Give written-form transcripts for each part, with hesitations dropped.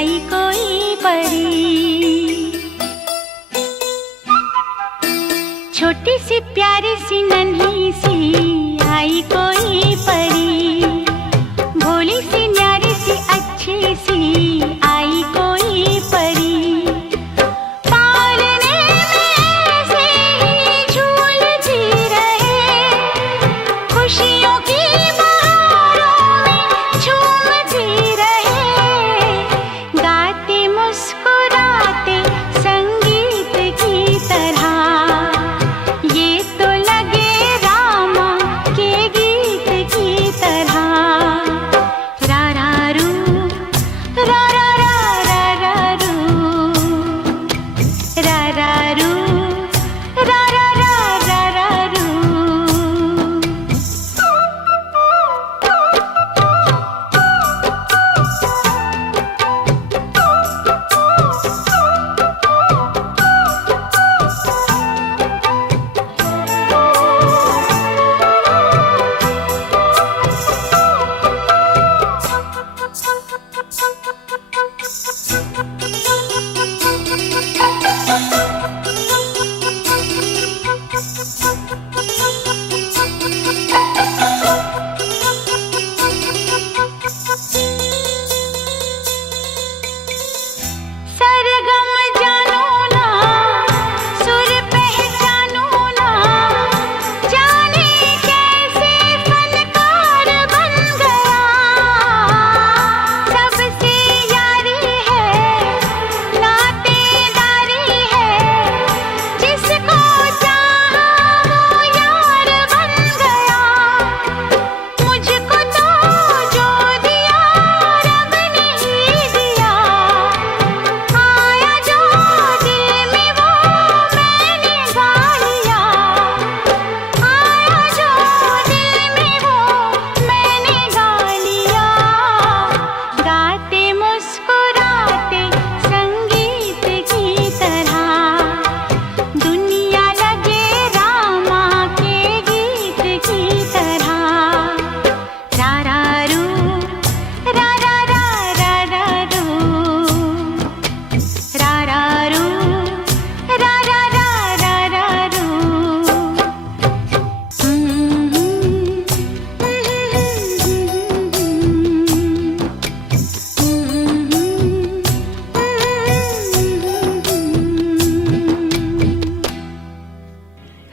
आई कोई परी। छोटी सी प्यारी सी नन्ही सी आई कोई परी, भोली सी न्यारी सी अच्छी सी आई कोई परी।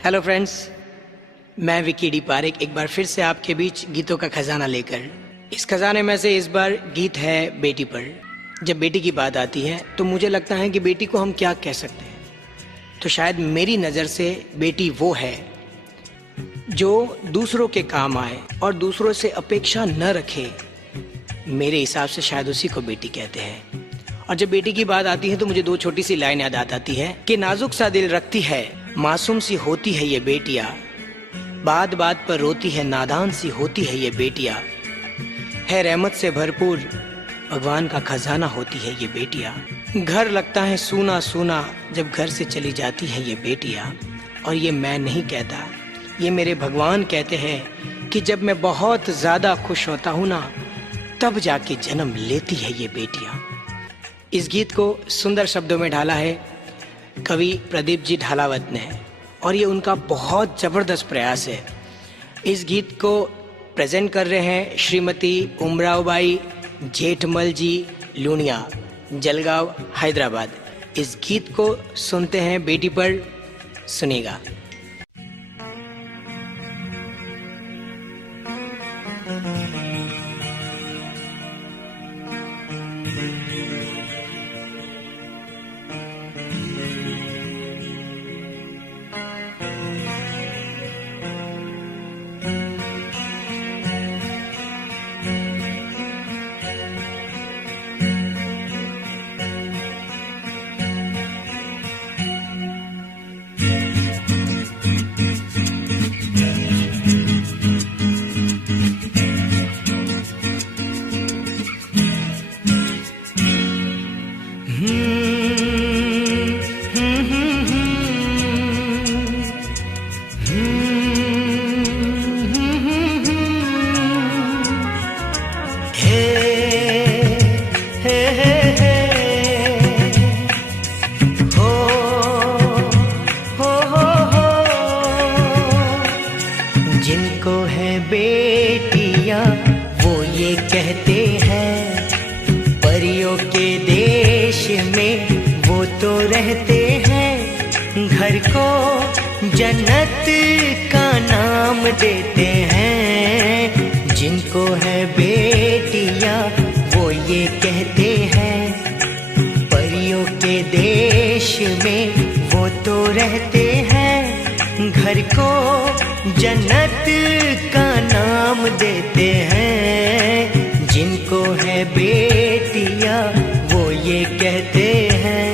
हेलो फ्रेंड्स, मैं विकी डी पारेख एक बार फिर से आपके बीच गीतों का खजाना लेकर। इस खजाने में से इस बार गीत है बेटी पर। जब बेटी की बात आती है तो मुझे लगता है कि बेटी को हम क्या कह सकते हैं, तो शायद मेरी नज़र से बेटी वो है जो दूसरों के काम आए और दूसरों से अपेक्षा न रखे। मेरे हिसाब से शायद उसी को बेटी कहते हैं। और जब बेटी की बात आती है तो मुझे दो छोटी सी लाइन याद आती है कि नाजुक सा दिल रखती है, मासूम सी होती है ये बेटियां, बात बात पर रोती है, नादान सी होती है ये बेटियां, है रहमत से भरपूर भगवान का खजाना होती है ये बेटियां। घर लगता है सूना सूना जब घर से चली जाती है ये बेटियां। और ये मैं नहीं कहता, ये मेरे भगवान कहते हैं कि जब मैं बहुत ज्यादा खुश होता हूँ ना, तब जाके जन्म लेती है ये बेटियां। इस गीत को सुंदर शब्दों में ढाला है कवि प्रदीप जी ढालावत ने, और ये उनका बहुत जबरदस्त प्रयास है। इस गीत को प्रेजेंट कर रहे हैं श्रीमती उमरावबाई जेठमल जी लूनिया, जलगांव, हैदराबाद। इस गीत को सुनते हैं बेटी पर, सुनिएगा। परियों के देश में वो तो रहते हैं, घर को जन्नत का नाम देते हैं। जिनको है बेटियां वो ये कहते हैं, परियों के देश में वो तो रहते हैं, घर को जन्नत का नाम देते हैं। जिनको है बेटियां वो ये कहते हैं।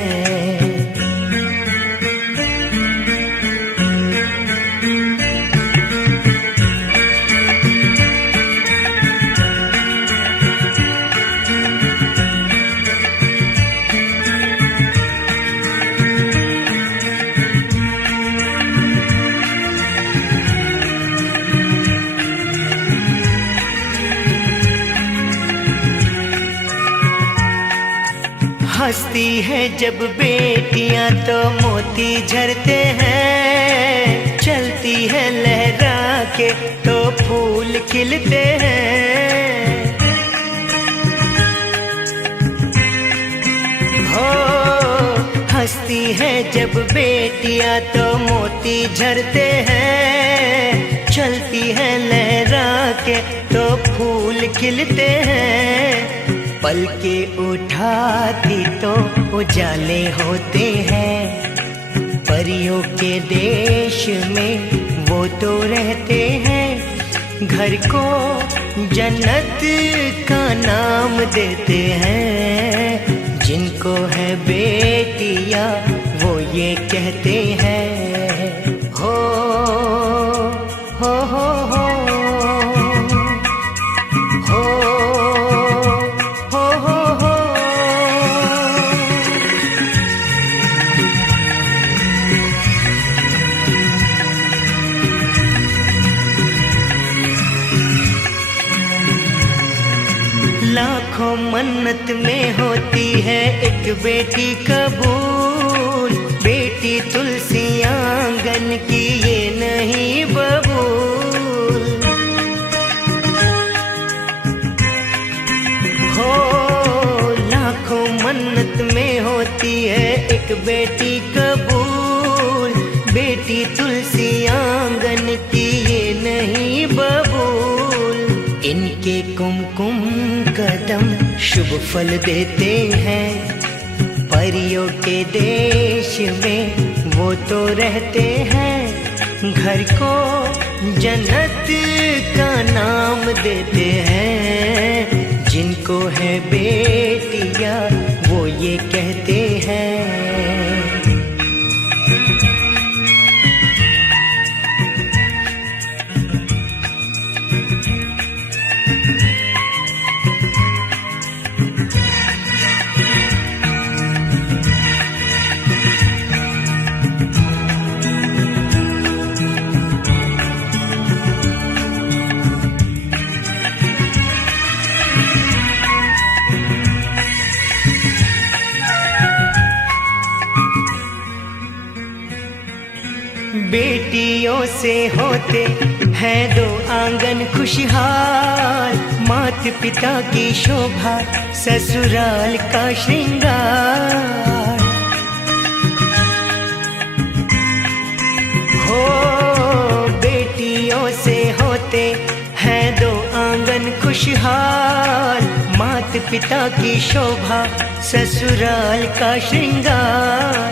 हंसती है जब बेटियां तो मोती झरते हैं, चलती है लहरा के तो फूल खिलते हैं। हो हंसती है जब बेटियां तो मोती झरते हैं, चलती है लहरा के तो फूल खिलते हैं। पल के उठाती तो उजाले होते हैं, परियों के देश में वो तो रहते हैं, घर को जन्नत का नाम देते हैं। जिनको है बेटियां वो ये कहते हैं। हो हो हो हो लाखों मन्नत में होती है एक बेटी कबूल, बेटी तुलसी आंगन की ये नहीं बबूल। हो लाखों मन्नत में होती है एक बेटी कबूल, बेटी तुलसी आंगन की ये नहीं बबूल। इनके कुमकुम कदम शुभ फल देते हैं, परियों के देश में वो तो रहते हैं, घर को जन्नत का नाम देते हैं। जिनको है बेटियां वो ये कहते हैं। बेटियों से होते हैं दो आंगन खुशहाल, माता पिता की शोभा ससुराल का श्रृंगार। हो बेटियों से होते हैं दो आंगन खुशहाल, माता पिता की शोभा ससुराल का श्रृंगार।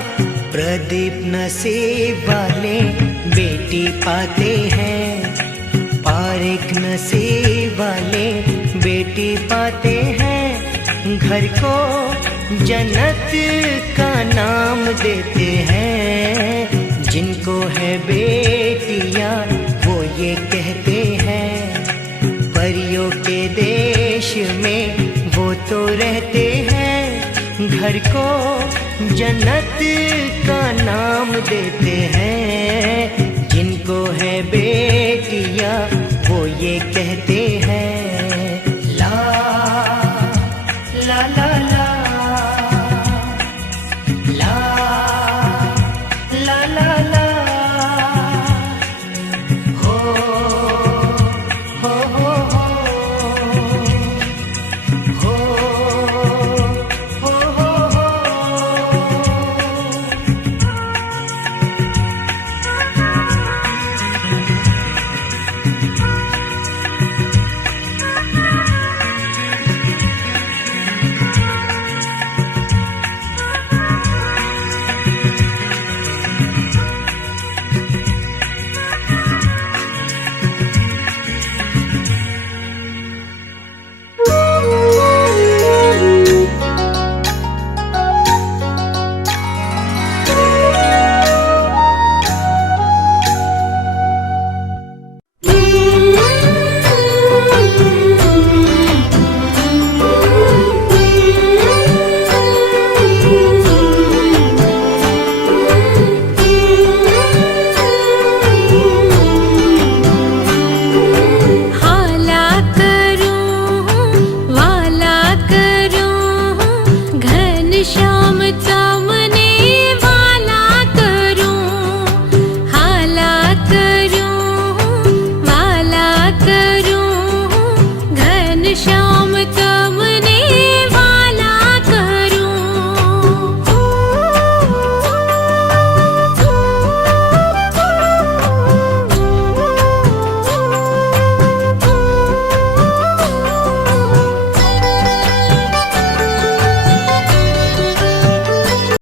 प्रदीप नसीब वाले बेटी पाते हैं, पारिक नसीब वाले बेटी पाते हैं, घर को जन्नत का नाम देते हैं। जिनको है बेटियां वो ये कहते हैं, परियों के देश में वो तो रहते हैं, घर को जन्नत का नाम देते हैं। जिनको है बेटियां वो ये कहते हैं।